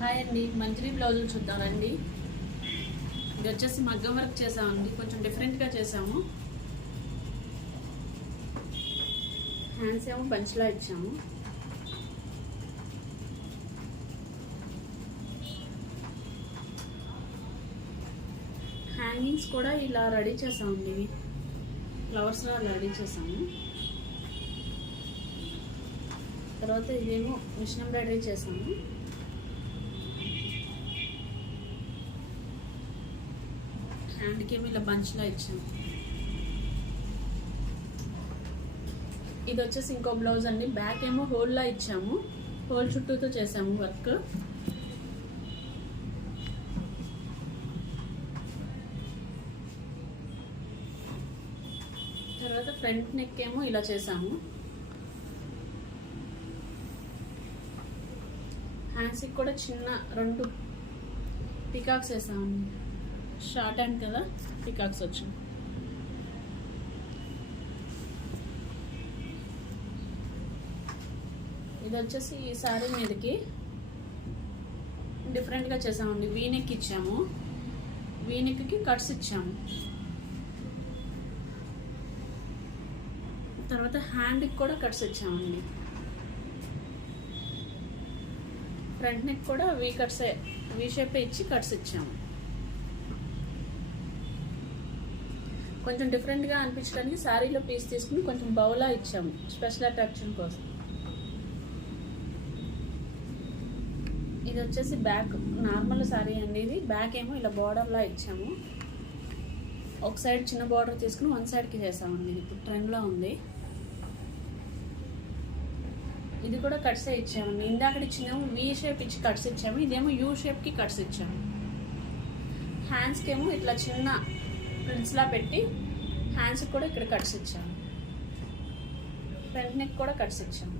హాయ్ అండి, మంత్లీ బ్లౌజులు చూద్దామండి. ఇది వచ్చేసి మగ్గం వర్క్ చేసామండి, కొంచెం డిఫరెంట్గా చేసాము. హ్యాండ్స్ ఏమో బంచ్లా ఇచ్చాము. హ్యాంగింగ్స్ కూడా ఇలా రెడీ చేసామండి, ఫ్లవర్స్లా రెడీ చేసాము. తర్వాత ఇదేమో మిషన్ ఎంబ్రాయిడరీ చేసాము. హ్యాండ్కి ఏమో ఇలా బంచ్లా ఇచ్చాము. ఇది వచ్చేసి ఇంకో బ్లౌజ్ అండి. బ్యాక్ ఏమో హోల్లా ఇచ్చాము, హోల్ చుట్టూతో చేసాము వర్క్. తర్వాత ఫ్రంట్ నెక్ ఏమో ఇలా చేసాము. హ్యాండ్స్కి కూడా చిన్న 2 పికాక్స్ వేసామండి. షార్ట్ హ్యాండ్ కదా, పికాక్స్ వచ్చింది. ఇది వచ్చేసి ఈ శారీ మీదకి డిఫరెంట్గా చేసామండి. వీనెక్ ఇచ్చాము, వీనెక్కి కట్స్ ఇచ్చాము. తర్వాత హ్యాండ్కి కూడా కట్స్ ఇచ్చామండి. ఫ్రంట్ నెక్ కూడా వీ షేప్ ఇచ్చి కట్స్ ఇచ్చాము. కొంచెం డిఫరెంట్గా అనిపించడానికి శారీలో పీస్ తీసుకుని కొంచెం బౌలా ఇచ్చాము, స్పెషల్ అట్రాక్షన్ కోసం. ఇది వచ్చేసి బ్యాక్ నార్మల్ శారీ అండి. ఇది బ్యాక్ ఏమో ఇలా బార్డర్లా ఇచ్చాము. ఒక సైడ్ చిన్న బార్డర్ తీసుకుని 1 సైడ్కి చేసామండి. ఇది ఇప్పుడు ట్రెండ్లో ఉంది. ఇది కూడా కట్సే ఇచ్చామండి. ఇందాక ఇచ్చినేమో వీ షేప్ ఇచ్చి కట్స్ ఇచ్చాము, ఇదేమో యూ షేప్కి కట్స్ ఇచ్చాము. హ్యాండ్స్కి ఏమో ఇట్లా చిన్న ప్రిన్స్లా పెట్టి హ్యాండ్స్కి కూడా ఇక్కడ కట్స్ ఇచ్చాము. ఫ్రంట్ నెక్ కూడా కట్స్ ఇచ్చాము.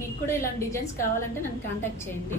మీకు కూడా ఇలాంటి డిజైన్స్ కావాలంటే నన్ను కాంటాక్ట్ చేయండి.